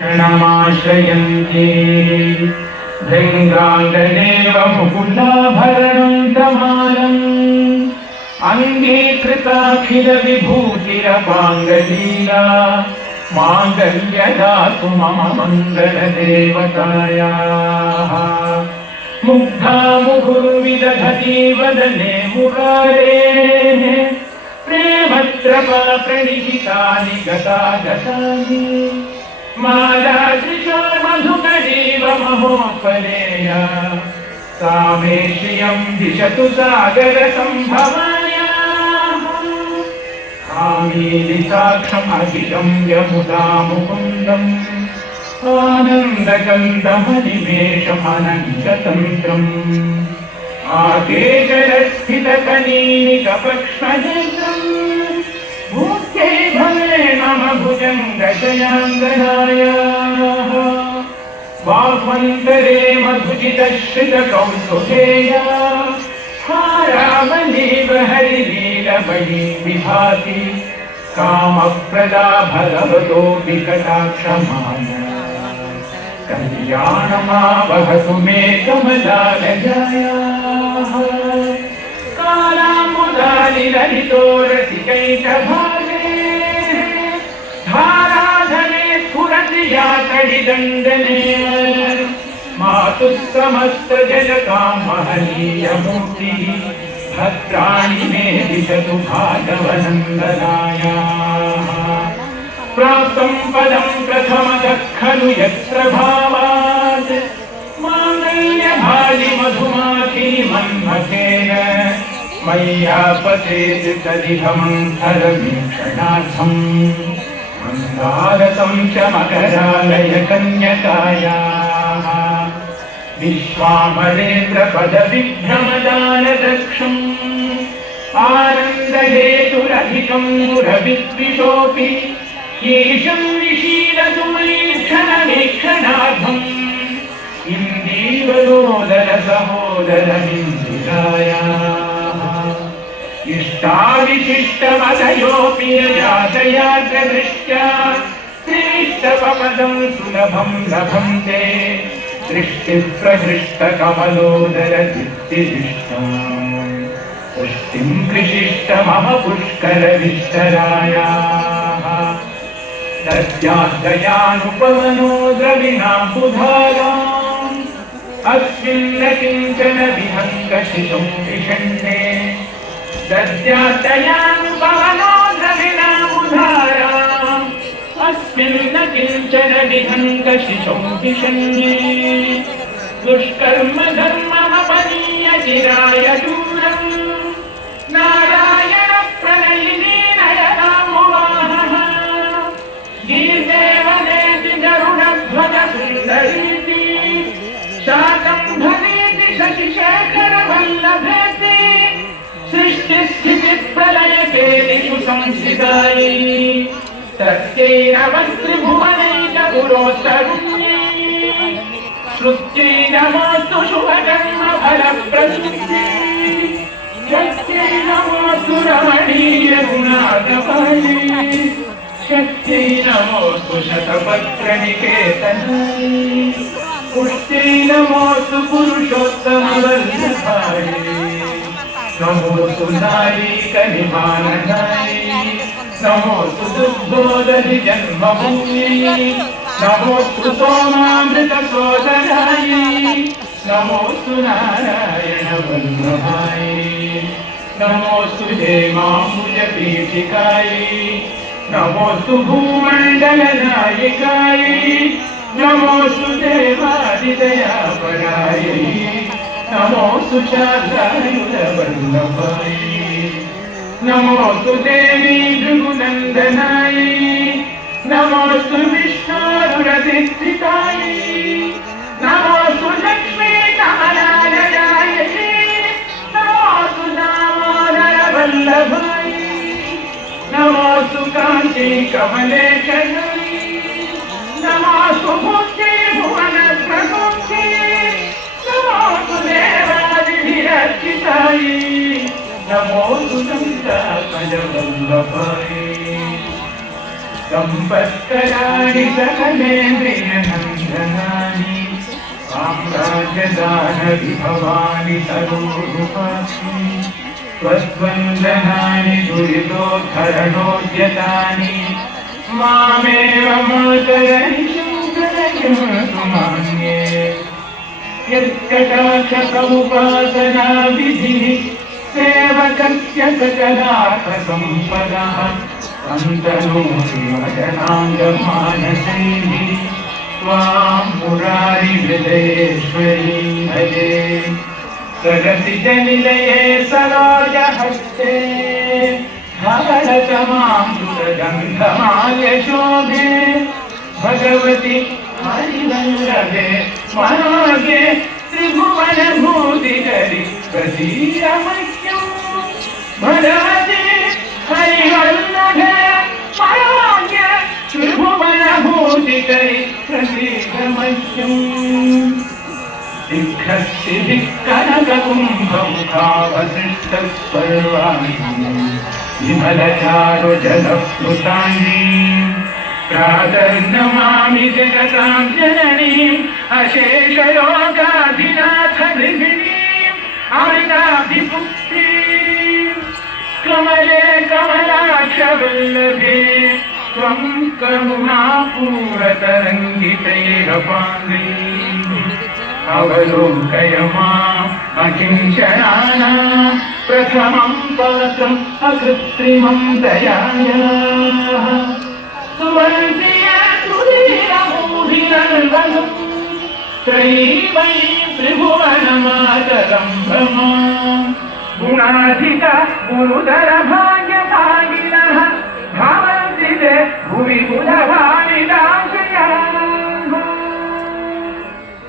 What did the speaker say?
शरणमाश्रयन्ति भृङ्गाङ्गदेव मुकुलाभरणं तमालम् अङ्गीकृताखिलविभूतिरपाङ्गलीला माङ्गल्यदातु मम मङ्गलदेवतायाः मुग्धा मुहुर्विदधति वदने मुरारेः प्रेमत्रपा प्रणिहितानि गतागतानि मालादृशो मधुकरीव महोपलेया सा मे श्रियं दिशतु सागरसम्भवायाः आमीलिताक्षमखिलं यमुना मुकुन्दम् आनन्दकन्दमनिमेषमनन्ततन्त्रम् आकेशरस्थितकनीनिकपक्ष्मनेत्रम् भूत्यै भवे मम भुजङ्गशयाङ्गनायाः बाह्वन्तरे मधुजितश्रितकौतुकेया हारावलीव हरिलीलमयी विभाति कामप्रदा भगवतोऽपि कटाक्षमाया कल्याणमावहतु मे कमलालयायाः कालाम्बुदालिललितो रसिकैकभागे धाराधने स्फुरति यातडिदण्डने मातुः समस्तजगतां महनीयमूर्तिः भद्राणि मे दिशतु भागवनन्दनायाः प्राप्तं पदं प्रथमतः खलु यत्र भावात् माङ्गल्यभालिमधुमाखिनि मन्मथेन मय्यापतेत् तदिहमन्थरवीक्षणार्थम् मन्दारतं च मकरालय कन्यकायाः विश्वामरेन्द्रपदविभ्रमदानदक्षम् आनन्दहेतुरधिकं गुरविद्विषोऽपि येषं विशीलतु वीक्षणवीक्षणार्थम् इन्दीवरोदरसहोदरमिन्दिरायाः इष्टाविशिष्टमदयोऽपि यजातयाग्रदृष्ट्या श्रीष्टपदं सुलभं लभन्ते दृष्टिप्रहृष्टकमलोदरदीप्तिदिष्टाम् पुष्टिं कृषिष्ट मम पुष्करविष्टरायाः तस्यादयानुपमनो द्रविणाम्बुधाराम् अस्मिन् न किञ्चन विहङ्गशिशुं विषण्णे तस्यादयानुपमनो द्रविणाम्बुधाराम् अस्मिन् न किञ्चन विहङ्गशिशुं विषण्णे दुष्कर्म धर्ममपनीय चिराय दूरम् नारायण प्रणयिनी नयनामुवाहः गीर्देवनेति गरुडध्वज सुन्दरीति शाकम्भरीति शशिशेखरवल्लभेति सृष्टिस्थितिप्रलयकेलिषु संस्थितायै तस्यै नमः त्रिभुवनैकगुरोत्तरुण्यै श्रुत्यै नमोऽस्तु शुभकर्मफलप्रसूत्यै शक्त्यै नमोऽस्तु रमणीयगुणागमायै शक्त्यै नमोऽस्तु शतपत्रनिकेतनायै पुष्ट्यै नमोऽस्तु पुरुषोत्तमवल्लभायै नमोऽस्तु नारीकनिमाननायै नमोऽस्तु दुग्धोदधि जन्मभूम्यै नमोऽस्तु सोमामृतसोदरायै नमोऽस्तु नारायणवल्लभायै नमोऽस्तु हेमाम्बुजपीठिकायै नमोऽस्तु भूमण्डलनायिकायै नमोऽस्तु देवादिदयापरायै नमोऽस्तु शारदायुधवल्लभायै नमोऽस्तु देवी भृगुनन्दनायै नमोऽस्तु विष्णोरुरधिष्ठितायै नमोऽस्तु लक्ष्मी कमलालयायै नमोऽस्तु दामोदरवल्लभायै नमोऽस्तु कान्ति कमलेशयायै नमोऽस्तु भूत्यै भुवनप्रभूत्यै नमोऽस्तु देवादिभिरर्चितायै नमोऽस्तु चन्द्रापयवल्लभायै संपत्कराणि सकलेन्द्रियनन्दनानि साम्राज्यदानविभवानि तनूरुपासि त्वद्वन्दनानि दुरितोद्धरणोद्यतानि मामेव मातरनिशं प्रलयन्तु मान्ये यत्कटाक्षसमुपासनाविधिः सेवकस्य सकलार्थसम्पदः सन्तनोति मदनाङ्गमानसैः त्वां मुरारिहृदयेश्वरीं भजे सरसिजनिलये सरोजहस्ते धवलतमामृतगन्धमाल्यशोभे भगवति हरिवल्लभे मनोगे त्रिभुवनभूतिकरि प्रसीदमह्यम् भगवति हरिवल्लभे मनोगे त्रिभुवनभूतिकरि प्रसीदमह्यम् दिग्घस्तिभिक्कनककुम्भमुखावसृष्टस्पर्वाणि विमलचारुजलप्लुतानि प्रातर्नमामि जगतां जननीम् अशेषयोगाधिनाथगृहिणीम् अमृताभिपुत्रीम् कमले कमलाक्षवल्लभे त्वं करुणापूरतरङ्गितैरपाङ्गैः अवलोकय माम् अकिञ्चनानां प्रथमं पात्रम् अकृत्रिमं दयायाः सुवर्णिया सुधीरमूढिनर्वणम् त्रयीमयी त्रिभुवनमातरं भ्रमा गुणाधिका गुरुतर भाग्यभागिनः भवन्ति ते भुवि बुधभागिनः